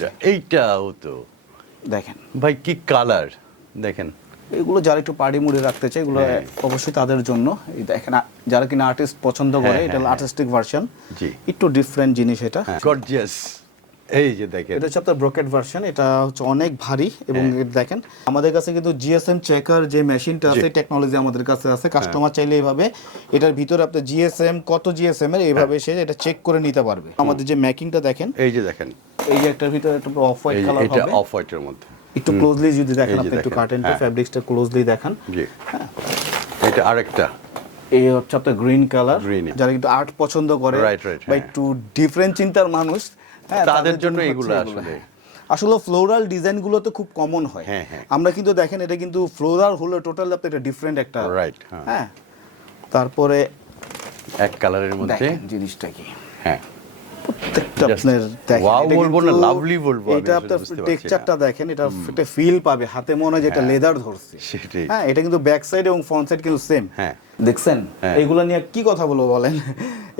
এইটা এইটাও তো দেখেন। ভাই কি কালার দেখেন। এগুলো যারা একটু পার্টি মুডে রাখতে চায় এগুলো হ্যাঁ। অবশ্যই তাদের জন্য। এই দেখেন যারা কিনা আর্টিস্ট পছন্দ করে হ্যাঁ, এটা হ্যাঁ, আর্টিস্টিক ভার্সন একটু ডিফারেন্ট জিনিস এটা। গর্জিয়াস এই যে দেখেন। এটা হচ্ছে আপনার ব্রোকেট ভার্সন এটা হচ্ছে অনেক ভারী এবং হ্যাঁ। এটা দেখেন আমাদের কাছে কিন্তু জিএসএম চেকার যে মেশিনটা আছে টেকনোলজি আমাদের কাছে আছে। হ্যাঁ। কাস্টমার চাইলে এইভাবে এটার ভিতরে আপনার জিএসএম কত জিএসএম এর এইভাবে হ্যাঁ। সে এটা চেক করে নিতে পারবে। আমাদের যে ম্যাকিংটা দেখেন। এই যে দেখেন। এই যে একটার ভিতরে একটা অফ হোয়াইট কালার এটা অফ হোয়াইটের মধ্যে একটু ক্লোজলি যদি দেখেন আপনি একটু কার্টেনটা। ফ্যাব্রিক্সটা ক্লোজলি দেখান জি হ্যাঁ। এটা আরেকটা এই হচ্ছে আপনার গ্রিন কালার যারা একটু আর্ট পছন্দ করে বা হ্যাঁ। একটু ডিফারেন্ট চিন্তার মানুষ হ্যাঁ তাদের জন্য এগুলো আসলে। হ্যাঁ। আসলে ফ্লোরাল ডিজাইনগুলো তো খুব কমন হয়। আমরা কিন্তু দেখেন এটা কিন্তু ফ্লোরাল হলো টোটাল আপনার একটা ডিফারেন্ট একটা হ্যাঁ। হ্যাঁ তারপরে এক কালারের মধ্যে জিনিসটা কি হ্যাঁ প্রত্যেকটা আপনার এটা বলব না, lovely বলব এটা আপনার টেক্সচারটা দেখেন এটা একটা ফিল পাবে হাতে মনে হয় যেটা লেদার ধরছে। সেটাই। হ্যাঁ এটা কিন্তু ব্যাক সাইড এবং ফ্রন্ট সাইড কিন্তু সেম হ্যাঁ। দেখছেন? হ্যাঁ। এগুলো নিয়ে কি কথা বলব বলেন?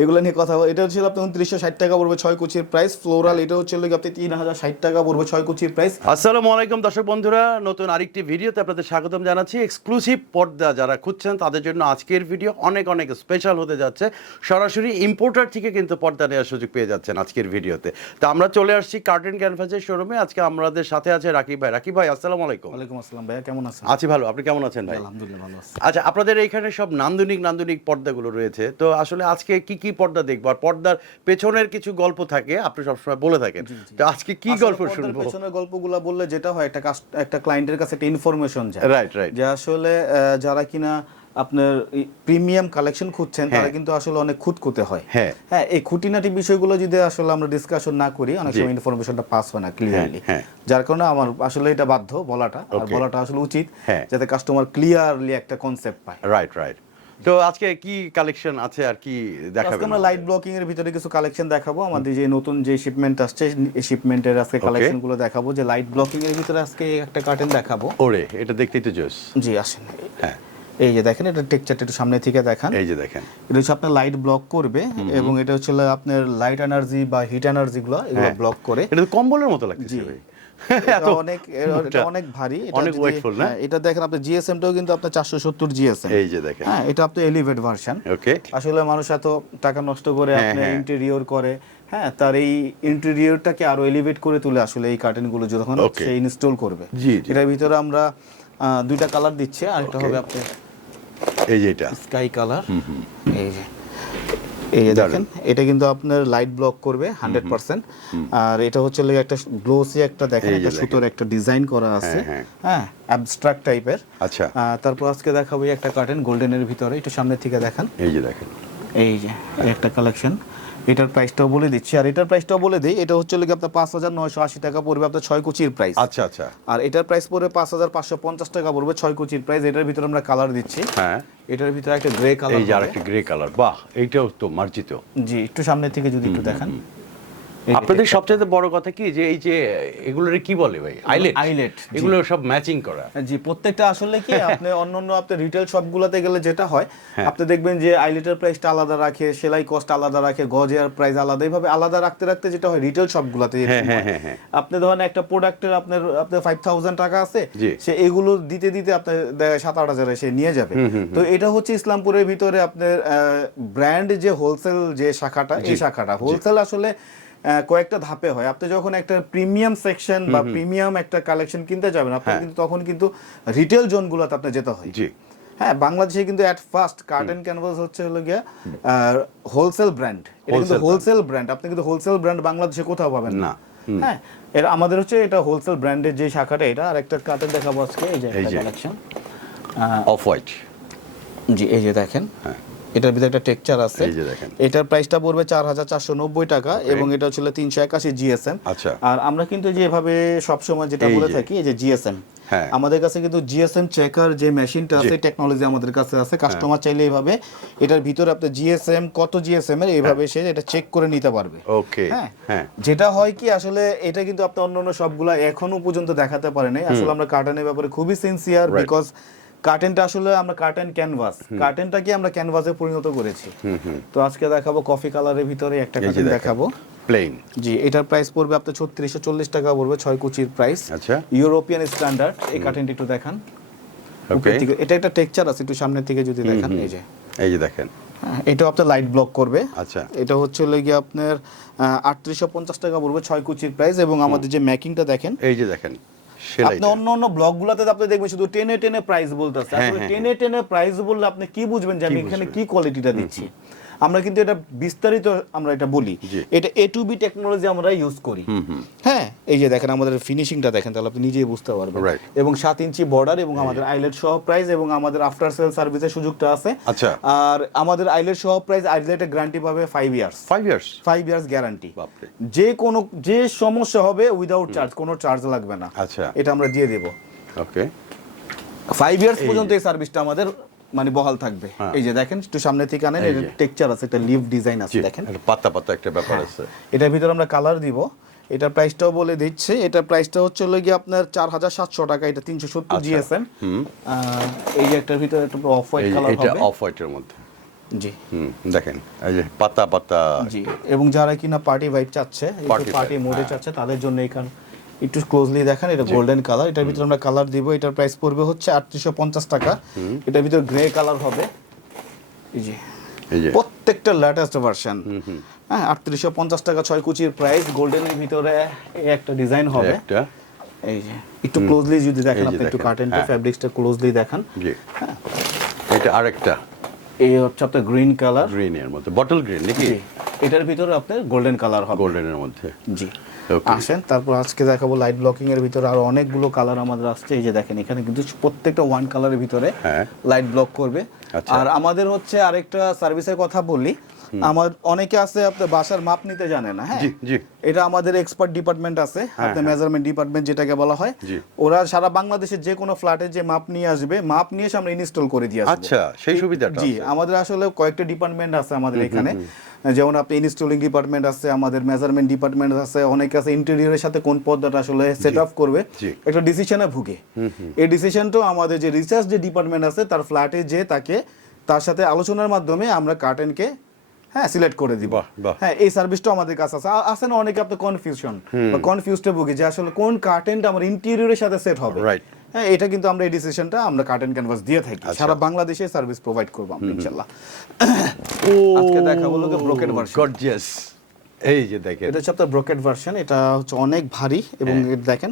এগুলো নিয়ে কথা বল এটা হচ্ছে আপনি উনত্রিশশো ষাট টাকা পড়বে ছয় কুচির প্রাইস ফ্লোরাল এটা হচ্ছে আপনি তিন হাজার ষাট টাকা পড়বে ছয় কুচির প্রাইস আসসালামু আলাইকুম দর্শক বন্ধুরা নতুন আরেকটি ভিডিওতে আপনাদের স্বাগতম জানাচ্ছি। এক্সক্লুসিভ পর্দা যারা খুঁজছেন তাদের জন্য আজকের ভিডিও অনেক অনেক স্পেশাল হতে যাচ্ছে। সরাসরি ইম্পোর্টার থেকে কিন্তু পর্দা নেওয়ার সুযোগ পেয়ে যাচ্ছেন আজকের ভিডিওতে। তো আমরা চলে আসছি কার্টেন ক্যানভাসের শোরুমে আজকে আমাদের সাথে আছে রাকিব ভাই। রাকিব ভাই আসসালামু আলাইকুম। ওয়ালাইকুম আসসালাম ভাইয়া কেমন আছেন? আছি ভালো। আপনি কেমন আছেন ভাই? আলহামদুলিল্লাহ ভালো আছি। আচ্ছা আপনাদের এইখানে সব নান্দনিক নান্দনিক পর্দাগুলো রয়েছে। তো আসলে আজকে কি কি পর্দা দেখব? আর পর্দার পেছনের কিছু গল্প থাকে আপনি সবসময় বলে থাকেন। তো আজকে কি গল্প শুনব? পেছনের গল্পগুলো বললে যেটা হয় একটা একটা ক্লায়েন্টের কাছে একটা ইনফরমেশন যায়। রাইট রাইট যে আসলে যারা কিনা আপনার প্রিমিয়াম কালেকশন খুঁজছেন তারা হ্যাঁ। কিন্তু আসলে অনেক খুঁতকুতে হয়। হ্যাঁ। হ্যাঁ এই খুঁটিনাটি বিষয়গুলো যদি আসলে আমরা ডিসকাশন না করি অনেক। সময় ইনফরমেশনটা পাস হয় না ক্লিয়ারলি হ্যাঁ। যার কারণে আমার আসলে এটা বাধ্য বলাটা। আর বলাটা আসলে উচিত। যাতে কাস্টমার ক্লিয়ারলি একটা কনসেপ্ট পায়। রাইট রাইট তো আজকে কি কালেকশন আছে আর কি আজকে আমরা লাইট ব্লকিং এর ভিতরে কিছু কালেকশন দেখাবো। আমাদের যে নতুন যে শিপমেন্ট আসছে এই শিপমেন্টের আজকে কালেকশনগুলো দেখাবো। যে লাইট ব্লকিং এর ভিতরে আজকে একটা কার্টেন দেখাবো। ওরে এটা দেখতেই তো জোস। জি আসেন। হ্যাঁ। এই যে দেখেন এটা টেক্সচারটা একটু সামনে থেকে দেখান। এই যে দেখেন। এটা হচ্ছে আপনার লাইট ব্লক করবে এবং এটা হচ্ছে আপনার লাইট এনার্জি বা হিট এনার্জি গুলো এগুলো হ্যাঁ। ব্লক করে। এটা কম্বলের মতো লাগতেছে জি। অনেক এর- এটা মোটা। অনেক ভারী। অনেক ওয়েটফুল না? হ্যাঁ, এটা দেখেন আপনার জিএসএমটাও কিন্তু আপনার চারশো সত্তর জিএসএম এই যে দেখেন। হ্যাঁ এটা আপনার এলিভেট ভার্সন ওকে আসলে মানুষ এত টাকা নষ্ট করে হ্যাঁ। ইন্টেরিয়র করে হ্যাঁ তার এই ইন্টেরিয়রটাকে আরও এলিভেট করে তুলে আসলে এই কার্টেনগুলো যখন. সে ইনস্টল করবে। এটার ভিতরে আমরা দুইটা কালার দিচ্ছি আর একটা হবে আপনার এই যে এটা। স্কাই কালার এই যে। এই যে দেখেন এটা কিন্তু আপনার লাইট ব্লক করবে হান্ড্রেড পার্সেন্ট আর এটা হচ্ছে লেগে একটা গ্লোসি একটা দেখেন একটা সুতোর একটা ডিজাইন করা আছে। হ্যাঁ, হ্যাঁ অ্যাবস্ট্রাক্ট টাইপের আচ্ছা। তারপর আজকে দেখাবো একটা কার্টেন গোল্ডেনের ভিতরে। একটু সামনে থেকে দেখান। এই যে দেখেন। এই যে একটা কালেকশন এটার প্রাইসটাও বলে দিচ্ছি। আর এটার প্রাইসটাও বলে দিই এটা হচ্ছে লেগে আপনার পাঁচ হাজার নয়শো আশি টাকা পড়বে আপনার ছয় কুচির প্রাইস আচ্ছা আচ্ছা। আর এটার প্রাইস পড়বে পাঁচ হাজার পাঁচশো পঞ্চাশ টাকা পড়বে ছয় কুচির প্রাইস এটার ভিতরে আমরা কালার দিচ্ছি। হ্যাঁ। এটার ভিতরে একটা গ্রে কালার এই যে আরেকটা গ্রে কালার বাহ এইটাও তো মার্জিত। জি একটু সামনে থেকে যদি একটু দেখান। আপনাদের সবচেয়ে বড় কথা কি? যে এই যে এগুলোর কি বলে ভাই? আইলেট জি। এগুলো সব ম্যাচিং করা। জি প্রত্যেকটা আসলে কি আপনি অন্য অন্য আপনি রিটেল শপগুলোতে গেলে যেটা হয় হ্যাঁ। আপনি দেখবেন যে আইলেটের প্রাইসটা আলাদা রাখে সেলাই কস্ট আলাদা রাখে গজের প্রাইস আলাদা। এইভাবে আলাদা রাখতে রাখতে যেটা হয় রিটেল শপগুলোতে হ্যাঁ, হ্যাঁ, হ্যাঁ, হ্যাঁ। আপনি ধরেন একটা প্রোডাক্টের আপনার আপনার ফাইভ থাউজেন্ড টাকা আছে সে এগুলো দিতে দিতে আপনার যায় সাত আট হাজারে সে নিয়ে যাবে। তো এটা হচ্ছে ইসলামপুরের ভিতরে আপনার ব্র্যান্ড যে হোলসেল যে শাখাটা এই শাখাটা। হোলসেল আসলে কয়েকটা ধাপে হয়। আপনি যখন একটা প্রিমিয়াম সেকশন বা প্রিমিয়াম একটা কালেকশন কিনতে যাবেন আপনি হ্যাঁ। কিন্তু তখন কিন্তু রিটেল জোনগুলোতে আপনার যেতে হয়। জি। হ্যাঁ বাংলাদেশে কিন্তু অ্যাট ফার্স্ট কার্টেন ক্যানভাস হচ্ছে হলো গিয়া হোলসেল ব্র্যান্ড এটা কিন্তু হোলসেল ব্র্যান্ড আপনি কিন্তু হোলসেল ব্র্যান্ড বাংলাদেশে কোথাও পাবেন না, হ্যাঁ এটা আমাদের হচ্ছে এটা হোলসেল ব্র্যান্ডের যে শাখাটা এটা আর একটা কার্টেন দেখাবো আজকে এই যে। কালেকশন অফ হোয়াইট জি এই যে দেখেন। হ্যাঁ। এটার ভিতরে একটা টেক্সচার আছে। এই যে দেখেন। এটার প্রাইসটা পড়বে চার হাজার চারশো নব্বই টাকা এবং এটা ছিল তিনশো একাশি জিএসএম আচ্ছা। আর আমরা কিন্তু যে এভাবে সবসময় যেটা বলে থাকি এই যে জিএসএম হ্যাঁ। আমাদের কাছে কিন্তু জিএসএম চেকার যে মেশিনটা আছে টেকনোলজি আমাদের কাছে আছে কাস্টমার চাইলে এইভাবে এটার ভিতরে আপনার জিএসএম কত জিএসএম এর এইভাবে সে এটা চেক করে নিতে পারবে। ওকে হ্যাঁ। হ্যাঁ। যেটা হয় কি আসলে এটা কিন্তু আপনি অন্য অন্য সবগুলা এখনও পর্যন্ত দেখাতে পারে নাই। আসলে আমরা কার্টেনের ব্যাপারে খুবই সিনসিয়ার. বিকজ কার্টেনটা আসলে আমরা কার্টেন ক্যানভাস কার্টেনটাকে আমরা ক্যানভাসে পরিণত করেছি। তো আজকে দেখাবো কফি কালারের ভিতরে একটা কার্টেন দেখাবো। প্লেন জি এটার প্রাইস পড়বে আপনার ছত্রিশশো চল্লিশ টাকা পড়বে ছয় কুচির প্রাইস আচ্ছা। ইউরোপিয়ান স্ট্যান্ডার্ড এই কার্টেনটি একটু দেখান। এটা একটা টেক্সচার আছে একটু সামনের থেকে যদি দেখান এই যে। এই যে দেখেন। এটা এটাও আপনার লাইট ব্লক করবে। আচ্ছা। এটা হচ্ছে হলো গিয়ে আপনার আটত্রিশশো পঞ্চাশ টাকা পড়বে ছয় কুচির প্রাইস এবং আমাদের যে ম্যাকিংটা দেখেন। এই যে দেখেন। আপনি অন্য অন্য ব্লগগুলোতে আপনি দেখবেন শুধু টেনে টেনে প্রাইস বলতেছে হ্যাঁ, আসলে হ্যাঁ, টেনে টেনে প্রাইস বললে আপনি কি বুঝবেন যে আমি এখানে কি কোয়ালিটিটা দিচ্ছি? আমরা কিন্তু এটা বিস্তারিত আমরা এটা বলি। এটা এ টু বি টেকনোলজি আমরা ইউজ করি। হ্যাঁ এই যে দেখেন আমাদের ফিনিশিংটা দেখেন তাহলে আপনি নিজেই বুঝতে পারবেন. এবং সাত ইঞ্চি বর্ডার এবং আমাদের আইলেট সহ প্রাইস এবং আমাদের আফটার সেল সার্ভিসের সুযোগটা আছে। আচ্ছা। আর আমাদের আইলেট সহ প্রাইস আইলেটের গ্যারান্টি পাবে five years five years five years guarantee যে কোনো যে সমস্যা হবে উইদাউট চার্জ কোনো চার্জ লাগবে না। আচ্ছা। এটা আমরা দিয়ে দেবো। ওকে ফাইভ ইয়ার্স পর্যন্ত এই সার্ভিসটা আমাদের মানে বহাল থাকবে। হ্যাঁ। এই যে দেখেন একটু সামনে থেকে আনেন যে। টেক্সচার আছে একটা লিভ ডিজাইন আছে দেখেন। পাতা পাতা একটা ব্যাপার আছে। এটার ভিতরে আমরা কালার দিব। এটার প্রাইসটাও বলে দিচ্ছে। এটার প্রাইসটা হচ্ছে হলো গিয়ে আপনার চার হাজার সাতশো টাকা এটা তিনশো সত্তর আচ্ছা। জিএসএম এই যে একটার ভিতরে একটা অফ হোয়াইট কালার এটা অফ হোয়াইটের মধ্যে। জি। হুম দেখেন এই যে পাতা পাতা। জি এবং যারা কিনা পার্টি ভাইব চাচ্ছে পার্টি মোডে হ্যাঁ। চাচ্ছে তাদের জন্য এখানে একটু ক্লোজলি দেখেন এটা গোল্ডেন কালার এটার ভিতরে আমরা কালার দিব এটার প্রাইস পড়বে হচ্ছে আটত্রিশশো পঞ্চাশ টাকা। এটার ভিতরে গ্রে কালার হবে। যে প্রত্যেকটা লেটেস্ট ভার্সন হ্যাঁ আটত্রিশশো পঞ্চাশ টাকা ছয় কুচির প্রাইস গোল্ডেনের ভিতরে একটা ডিজাইন হবে। একটা। এই যে একটু ক্লোজলি যদি দেখেন আপনি একটু কার্টেনটা হ্যাঁ। ফ্যাব্রিক্সটা ক্লোজলি দেখান। জি। এটা আরেকটা। এই হচ্ছে আপনার গ্রিন কালার গ্রিন এর মধ্যে। বটল গ্রিন নাকি? এটার ভিতরে আপনার গোল্ডেন কালার হবে। গোল্ডেনের মধ্যে। জি. আসেন তারপর আজকে দেখাবো লাইট ব্লকিং এর ভিতরে আরও অনেকগুলো কালার আমাদের আসছে এই যে দেখেন এখানে কিন্তু প্রত্যেকটা ওয়ান কালারের ভিতরে হ্যাঁ। লাইট ব্লক করবে আচ্ছা। আর আমাদের হচ্ছে আরেকটা সার্ভিসের কথা বলি আমার অনেকে আছে আপনার বাসার মাপ নিতে জানে না হ্যাঁ। এটা আমাদের এক্সপার্ট ডিপার্টমেন্ট আছে আপনার মেজারমেন্ট ডিপার্টমেন্ট যেটাকে বলা হয়। ওরা সারা বাংলাদেশের যে কোনো ফ্ল্যাটের যে মাপ নিয়ে আসবে মাপ নিয়ে এসে আমরা ইনস্টল করে দিয়ে আসব। আচ্ছা সেই সুবিধাটা জি আমাদের আসলে কয়েকটা ডিপার্টমেন্ট আছে আমাদের এখানে। যেমন আপনি ইনস্টলিং ডিপার্টমেন্ট আছে আমাদের মেজারমেন্ট ডিপার্টমেন্ট আছে অনেকে আছে ইন্টেরিয়রের সাথে কোন পর্দাটা আসলে সেট আপ করবে। একটা ডিসিশনে ভুগে। এই ডিসিশনটাও আমাদের যে রিসার্চ যে ডিপার্টমেন্ট আছে তার ফ্ল্যাটে যে তাকে তার সাথে আলোচনার মাধ্যমে আমরা কার্টেনকে হ্যাঁ সিলেক্ট করে দিব। হ্যাঁ এই সার্ভিসটাও আমাদের কাছে আছে। আছে না অনেকে আপনার কনফিউশন বা কনফিউজটা ভুগে যে আসলে কোন কার্টেনটা আমার ইন্টেরিয়রের সাথে সেট হবে। Right. হ্যাঁ এটা কিন্তু আমরা এই ডিসিশনটা আমরা কার্টেন ক্যানভাস দিয়ে থাকি। আচ্ছা। সারা বাংলাদেশে সার্ভিস প্রোভাইড করব আমরা ইনশাল্লাহ। আজকে দেখাবো লোকে ব্রোকেড ভার্সন গর্জিয়াস এই যে দেখেন। এটা হচ্ছে আপনার ব্রোকেড ভার্সন এটা হচ্ছে অনেক ভারী এবং হ্যাঁ। দেখেন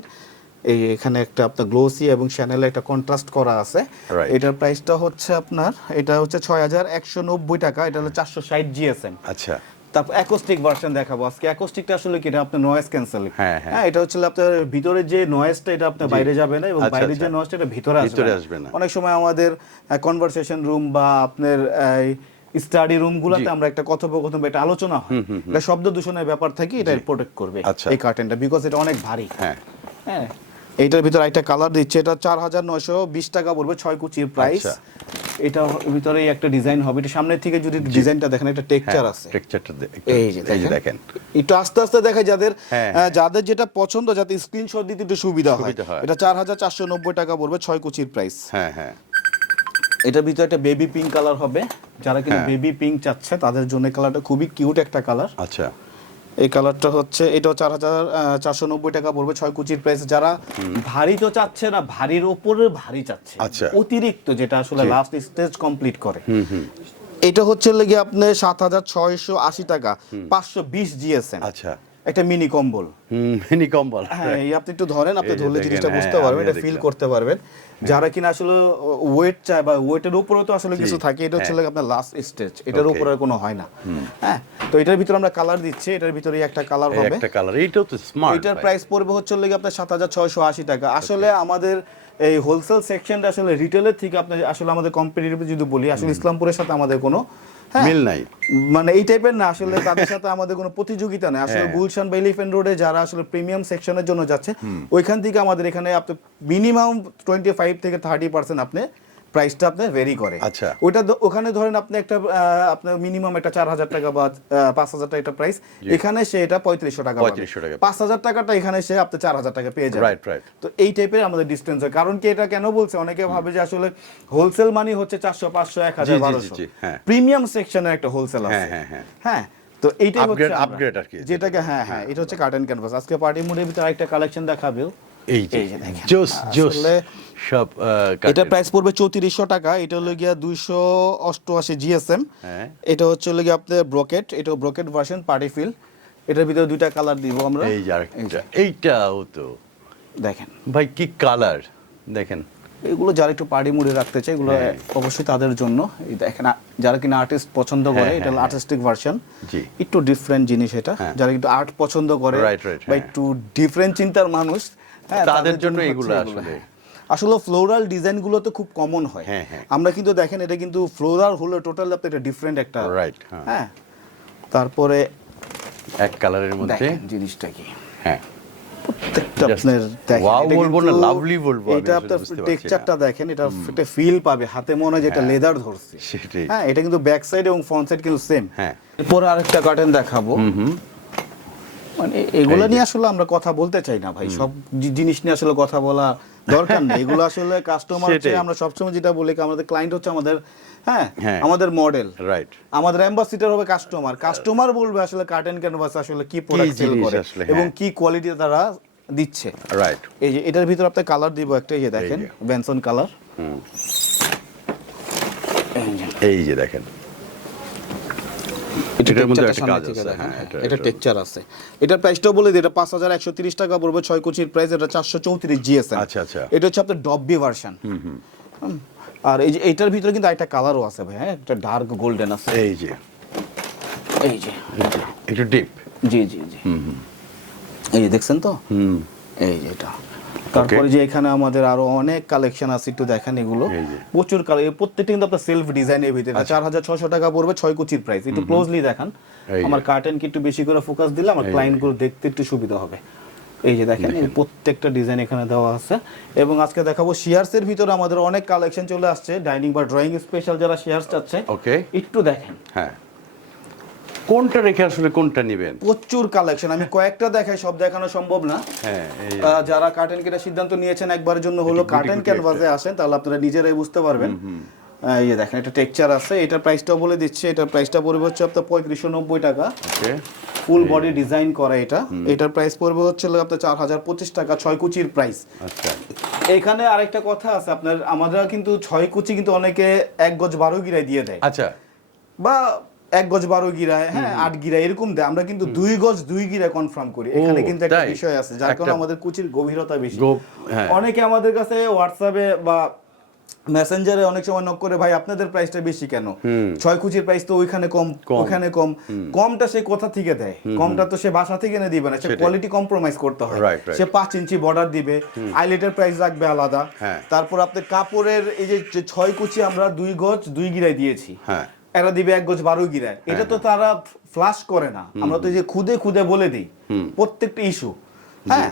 এই এখানে একটা আপনার গ্লোসি এবং শ্যানেলে একটা কন্ট্রাস্ট করা আছে. এটার প্রাইসটা হচ্ছে আপনার এটা হচ্ছে ছয় হাজার একশো নব্বই টাকা এটা হলো চারশো ষাট জিএসএম আচ্ছা। তারপর অ্যাকোস্টিক ভার্সন দেখাবো। আজকে অ্যাকোস্টিকটা আসলে কি এটা আপনার নয়েজ ক্যান্সেল হ্যাঁ, হ্যাঁ। এটা হচ্ছে আপনার ভিতরে যে নয়েজটা এটা আপনার বাইরে যাবে না এবং আচ্ছা, বাইরে যে আচ্ছা। নয়েজটা এটা ভিতরে আসবে না। অনেক সময় আমাদের কনভারসেশন রুম বা আপনার স্টাডি রুমগুলোতে আমরা একটা কথোপকথন একটা আলোচনা হয়। এটা শব্দ দূষণের ব্যাপার থেকে এটা প্রোটেক্ট করবে আচ্ছা। এই কার্টেনটা বিকজ এটা অনেক ভারী। হ্যাঁ। হ্যাঁ। এইটার ভিতরে একটা কালার দিচ্ছে। এটা চার হাজার নয়শো বিশ টাকা পড়বে ছয় কুচির প্রাইস আচ্ছা। এটা ভিতরে একটা ডিজাইন হবে। এটা সামনের থেকে যদি ডিজাইনটা দেখেন একটা টেক্সচার আছে। টেক্সচারটা এই যে দেখেন। একটু আস্তে আস্তে দেখা যাদের হ্যাঁ। আহ, যাদের যেটা পছন্দ যাতে স্ক্রিনশট দিতে একটু সুবিধা হয়। এটা চার হাজার চারশো নব্বই টাকা পড়বে ছয় কুচির প্রাইস হ্যাঁ হ্যাঁ। এটার ভিতরে একটা বেবি পিঙ্ক কালার হবে। যারা কিন্তু হ্যাঁ। বেবি পিঙ্ক চাচ্ছে তাদের জন্য কালারটা খুবই কিউট একটা কালার আচ্ছা। এই কালারটা হচ্ছে এটাও চার হাজার চারশো নব্বই টাকা পড়বে ছয় কুচির প্রাইস যারা ভারী তো চাচ্ছে না ভারীর ওপরে ভারী চাচ্ছে। আচ্ছা। অতিরিক্ত যেটা আসলে লাস্ট স্টেজ কমপ্লিট করে। এটা হচ্ছে লেগে আপনি সাত হাজার ছয়শো আশি টাকা পাঁচশো বিশ জিএসএম আচ্ছা। একটা মিনি কম্বল। মিনি কম্বল। হ্যাঁ আপনি একটু ধরেন আপনি ধরলে জিনিসটা বুঝতে হ্যাঁ, পারবেন এটা ফিল করতে পারবেন। যারা কিনা আসলে ওয়েট চায় বা ওয়েটের উপরেও তো আসলে কিছু থাকে এটা হচ্ছে হ্যাঁ। আপনার লাস্ট স্টেজ এটার উপরে কোনো হয় না। হ্যাঁ তো এটার ভিতরে আমরা কালার দিচ্ছি এটার ভিতরে একটা কালার হবে। একটা কালার এইটাও তো স্মার্ট এটার প্রাইস পড়বে হচ্ছে লেগে আপনার সাত হাজার ছয়শো আশি টাকা। আসলে আমাদের এই হোলসেল সেকশনটা আসলে রিটেলের থেকে আপনি আসলে আমাদের কম্পিটিটিভ যদি বলি আসলে ইসলামপুরের সাথে আমাদের কোনো হ্যাঁ, মিল নাই। মানে এই টাইপের না আসলে তাদের সাথে আমাদের কোনো প্রতিযোগিতা নেই। আসলে হ্যাঁ। গুলশান বা এলিফেন্ট রোডে যারা আসলে প্রিমিয়াম সেকশনের জন্য যাচ্ছে ওইখান থেকে আমাদের এখানে আপনি মিনিমাম টোয়েন্টি ফাইভ থেকে থার্টি পার্সেন্ট আপনি প্রাইসটা আপনার ভেরি করে আচ্ছা। ওইটা দ- ওখানে ধরেন আপনি একটা আপনার মিনিমাম একটা চার হাজার টাকা বা পাঁচ হাজার টাকা একটা প্রাইস এখানে সে এটা পঁয়ত্রিশশো টাকা। 3500 টাকা। পাঁচ হাজার টাকাটা এখানে সে আপনি চার হাজার টাকা পেয়ে যাবে. তো এই টাইপের আমাদের ডিস্টেন্স হয় কারণ কি এটা কেন বলছে অনেকে ভাবে যে আসলে হোলসেল মানি হচ্ছে চারশো পাঁচশো এক হাজার বারোশো হ্যাঁ। প্রিমিয়াম সেকশনের একটা হোলসেল আছে হ্যাঁ, হ্যাঁ, হ্যাঁ। হ্যাঁ তো এইটাই হচ্ছে upgrade আর কি। যেটাকে হ্যাঁ হ্যাঁ এটা হচ্ছে কার্টেন ক্যানভাস আজকে পার্টি মুডের ভিতরে আরেকটা কালেকশন দেখাবে এই যে জোস জোস সব এটা প্রাইস পড়বে চৌত্রিশশো টাকা এটা হলো গিয়া দুইশো অষ্টআশি জিএসএম হ্যাঁ। এটা হচ্ছে হলো গিয়ে আপনার ব্রকেট এটা ব্রকেট ভার্সন পার্টি ফিল এটার ভিতরে দুইটা কালার দিব আমরা। এই যে আরেকটা এইটাও তো। দেখেন। ভাই কি কালার দেখেন। এগুলো যারা একটু পার্টি মুডে রাখতে চায় এগুলো হ্যাঁ। অবশ্যই তাদের জন্য। দেখেন যারা কিনা আর্টিস্ট পছন্দ করে হ্যাঁ, এটা হ্যাঁ, আর্টিস্টিক ভার্সন একটু ডিফারেন্ট জিনিস এটা। হ্যাঁ। যারা একটু আর্ট পছন্দ করে বা হ্যাঁ। একটু ডিফারেন্ট চিন্তার মানুষ হ্যাঁ, তাদের জন্য এগুলো আসলে। হ্যাঁ। আসলে ফ্লোরাল ডিজাইনগুলো তো খুব কমন হয় হ্যাঁ, হ্যাঁ। আমরা কিন্তু দেখেন এটা কিন্তু ফ্লোরাল হলো টোটাল আপনার এটা ডিফারেন্ট একটা Right, হ্যাঁ। হ্যাঁ তারপরে এক কালারের মধ্যে জিনিসটা কি হ্যাঁ প্রত্যেকটা আপনার এটা বলব না, lovely বলব, এটা আপনার। টেক্সচারটা দেখেন এটা একটা ফিল পাবে হাতে মনে হয় যেটা লেদার ধরছে। হ্যাঁ এটা কিন্তু ব্যাক সাইড এবং ফ্রন্ট সাইড কিন্তু সেম হ্যাঁ। এরপর আরেকটা কার্টেন দেখাবো মানে এগুলো নিয়ে আসলে আমরা কথা বলতে চাই না ভাই। সব জিনিস নিয়ে আসলে কথা বলা দরকার নেই। এগুলো আসলে কাস্টমার হচ্ছে আমরা সবসময় যেটা বলি আমাদের ক্লায়েন্ট হচ্ছে আমাদের হ্যাঁ হ্যাঁ। আমাদের মডেল রাইট আমাদের অ্যাম্বাসিডার হবে কাস্টমার কাস্টমার বলবে আসলে কার্টেন ক্যানভাস আসলে কি প্রোডাক্ট সেল করে আসলে, এবং হ্যাঁ। কি কোয়ালিটি তারা দিচ্ছে। রাইট এই যে এটার ভিতর আপনি কালার দিব একটা এই যে দেখেন যে। বেনসন কালার এই যে দেখেন। এটার মধ্যে একটা কাজ আছে, হ্যাঁ, হ্যাঁ, এটা- এটা এটা- আছে। এটা প্রাইসটাও বলে দিই এটা পাঁচ হাজার একশো তিরিশ টাকা পড়বে ছয় কোচির প্রাইস এটা চারশো চৌত্রিশ জিএসএম আচ্ছা, আচ্ছা। এটা হচ্ছে আপনার ডব্বি ভার্সন আর এই যে এইটার ভিতরে কিন্তু একটা কালারও আছে ভাই হ্যাঁ একটা ডার্ক গোল্ডেন আছে। এই যে। এই যে। একটু ডিপ জি জি জি। এই যে দেখছেন তো? হুম। এই যে এটা। তারপরে যে এখানে আমাদের আরও অনেক কালেকশন আছে একটু দেখেন এগুলো। প্রচুর প্রত্যেকটা কিন্তু আপনার সেলফ ডিজাইনের ভিতরে চার হাজার ছশো টাকা পড়বে ছয় কুচির প্রাইস একটু ক্লোজলি দেখান। আমার কার্টেন কি একটু বেশি করে ফোকাস দিলে আমার ক্লায়েন্টগুলো দেখতে একটু সুবিধা হবে। এই যে দেখেন এই প্রত্যেকটা ডিজাইন এখানে দেওয়া আছে। এবং আজকে দেখাবো শেয়ারস এর ভিতরে আমাদের অনেক কালেকশন চলে আসছে। ডাইনিং বা ড্রয়িং স্পেশাল যারা শেয়ারস চাচ্ছে ওকে একটু দেখেন। হ্যাঁ। কোনটা রেখে আসলে কোনটা নেবেন? প্রচুর কালেকশন আমি কয়েকটা দেখাই সব দেখানো সম্ভব না। হ্যাঁ যারা কার্টেন কেনার সিদ্ধান্ত নিয়েছেন একবারের জন্য হলো কার্টেন ক্যানভাসে আসেন তাহলে আপনারা নিজেরাই বুঝতে পারবেন। এই যে দেখেন এটা টেক্সচার আছে এটার প্রাইসটাও বলে দিচ্ছে এটার প্রাইসটা পড়বে হচ্ছে আপনার পঁয়ত্রিশশো নব্বই টাকা। ফুল বডি ডিজাইন করা এটা। এটার প্রাইস পড়বে হচ্ছে আপনার চার হাজার পঁচিশ টাকা ছয় কুচির প্রাইস আচ্ছা। এখানে আরেকটা কথা আছে আপনার আমরা কিন্তু ছয় কুচি কিন্তু অনেকে এক গজ বারো গিরায় দিয়ে দেয়। আচ্ছা। বা এক গজ বারো গিরায় হ্যাঁ আট গিরায় এরকম দেয়। আমরা কিন্তু দুই গজ দুই গিরায় কনফার্ম করি। এখানে কিন্তু একটা বিষয় আছে যার কারণে আমাদের কুচির গভীরতা বেশি। হ্যাঁ। অনেকে আমাদের কাছে হোয়াটসঅ্যাপে বা মেসেঞ্জারে অনেক সময় নক করে ভাই আপনাদের প্রাইসটা বেশি কেন? ছয় কুচির প্রাইস তো ওইখানে কম। ওখানে কম। কমটা সে কোথা থেকে দেয়? কমটা তো সে বাসা থেকে এনে দিবে না সে কোয়ালিটি কম্প্রোমাইজ করতে হয়. সে পাঁচ ইঞ্চি বর্ডার দিবে আইলেটের প্রাইস রাখবে আলাদা। হ্যাঁ। তারপর আপনি কাপড়ের এই যে যে ছয় কুচি আমরা দুই গজ দুই গিরায় দিয়েছি। হ্যাঁ। এরা দিবে এক গজ বারো গিরায়। এটা তো তারা ফ্লাশ করে না। আমরা তো যে খুদে খুদে বলে দিই প্রত্যেকটা ইস্যু হ্যাঁ?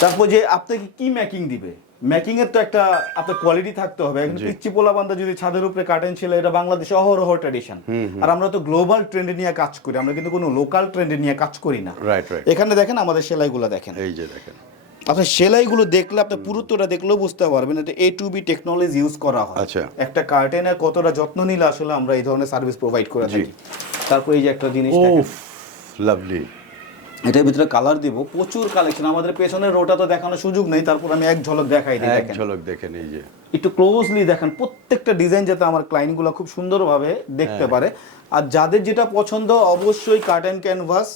তারপর যে আপনাকে কি ম্যাকিং দিবে? ম্যাকিং এর তো একটা আপনার কোয়ালিটি থাকতে হবে। এখন পিচ্ছি পোলা বান্ধা যদি ছাদের উপরে কাটেন ছিল এটা বাংলাদেশে অহরহ ট্রেডিশন আর আমরা তো গ্লোবাল ট্রেন্ডে নিয়ে কাজ করি। আমরা কিন্তু কোনো লোকাল ট্রেন্ডে নিয়ে কাজ করি না। এখানে দেখেন আমাদের সেলাইগুলো দেখেন। এই যে দেখেন। আপনার সেলাইগুলো দেখলে আপনার পুরুত্বটা দেখলেও বুঝতে পারবেন এটা A to B technology use করা হয়। আচ্ছা। একটা কার্টেনের কতটা যত্ন নিলে আসলে আমরা এই ধরনের সার্ভিস প্রোভাইড করে থাকি। তারপর এই যে একটা জিনিস লাভলি এটার ভিতরে কালার দিব। প্রচুর কালেকশন আমাদের পেছনের রোটা তো দেখানোর সুযোগ নেই। তারপর আমি এক ঝলক দেখাই দিই এক ঝলক দেখেন এই যে। একটু ক্লোজলি দেখেন। প্রত্যেকটা ডিজাইন যাতে আমার ক্লায়েন্টগুলো খুব সুন্দরভাবে দেখতে হ্যাঁ। পারে। আর যাদের যেটা পছন্দ অবশ্যই কার্টেন ক্যানভাস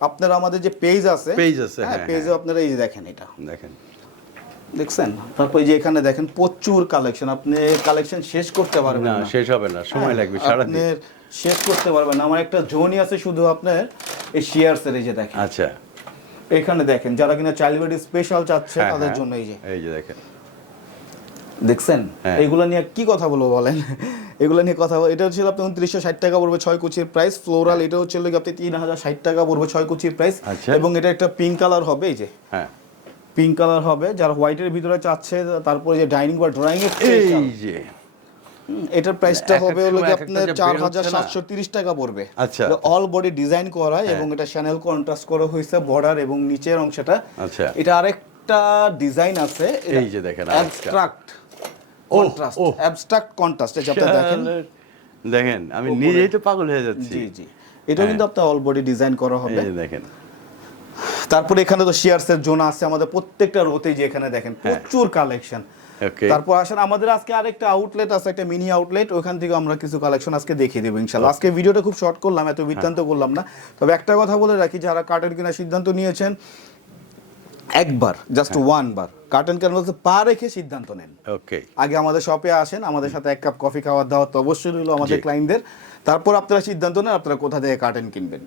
আপনারা আমাদের যে পেজ আছে Page আছে, হ্যাঁ হ্যাঁ, পেজে আপনারা এই যে দেখেন এটা। দেখেন। দেখছেন? তারপর এই যে এখানে দেখেন প্রচুর কালেকশন আপনি কালেকশন শেষ করতে পারবেন না শেষ হবে না সময় লাগবে হ্যাঁ, সারাদিন শেষ করতে পারবেন না। আমার একটা জোনই আছে শুধু আপনার এই শেয়ারস এর এই যে দেখেন। আচ্ছা। এখানে দেখেন যারা কিনা চাইল্ড বেড স্পেশাল চাচ্ছে হ্যাঁ, তাদের হ্যাঁ। জন্য এই যে। এই যে দেখেন। দেখছেন? হ্যাঁ। নিয়ে কি কথা বলব বলেন? এগুলো নিয়ে কথা এটা হচ্ছে আপনি উনত্রিশশো ষাট টাকা পড়বে ছয় কুচির প্রাইস ফ্লোরাল এটা হচ্ছে লোক আপনি তিন হাজার ষাট টাকা পড়বে ছয় কুচির প্রাইস আচ্ছা। এবং এটা একটা পিঙ্ক কালার হবে এই যে। হ্যাঁ। পিঙ্ক কালার হবে যারা হোয়াইটের ভিতরে চাচ্ছে তারপরে যে ডাইনিং বা ড্রয়িং এর এই যে। এটার প্রাইসটা হবে হলো একটা আপনার চার হাজার সাতশো তিরিশ টাকা পড়বে। আচ্ছা। অল বডি ডিজাইন করা এবং এটা শ্যানেল কন্ট্রাস্ট করা হয়েছে বর্ডার এবং নিচের অংশটা। আচ্ছা। এটা আরেকটা ডিজাইন আছে। এই যে দেখেন অ্যাবস্ট্রাক্ট কন্ট্রাস্ট অ্যাবস্ট্রাক্ট কন্ট্রাস্ট এটা আপনি দেখেন। দেখেন আমি নিজেই তো পাগল হয়ে যাচ্ছি। জি জি। এটাও কিন্তু আপনার অল বডি ডিজাইন করা হবে। দেখেন। তারপরে এখানে তো জোন আছে আমাদের প্রত্যেকটা রোতে যে এখানে দেখেন প্রচুর কালেকশন তারপর আসেন আমাদের আজকে আরেকটা আউটলেট আছে একটা মিনি আউটলেট ওখান থেকে আমরা কিছু কালেকশন আজকে দেখিয়ে দেবো ইনশাল্লাহ। আজকে ভিডিওটা খুব শর্ট করলাম এত বৃত্তান্ত করলাম না। তবে একটা কথা বলে রাখি যারা কার্টেন কেনার সিদ্ধান্ত নিয়েছেন একবার জাস্ট ওয়ান বার। কার্টেন ক্যানভাসে পা রেখে সিদ্ধান্ত নেন। ওকে আগে আমাদের শপে আসেন আমাদের সাথে এক কাপ কফি খাওয়ার দাওয়াত তো অবশ্যই হলো আমাদের ক্লায়েন্টদের তারপর আপনারা সিদ্ধান্ত নেন আপনারা কোথা থেকে কার্টেন কিনবেন।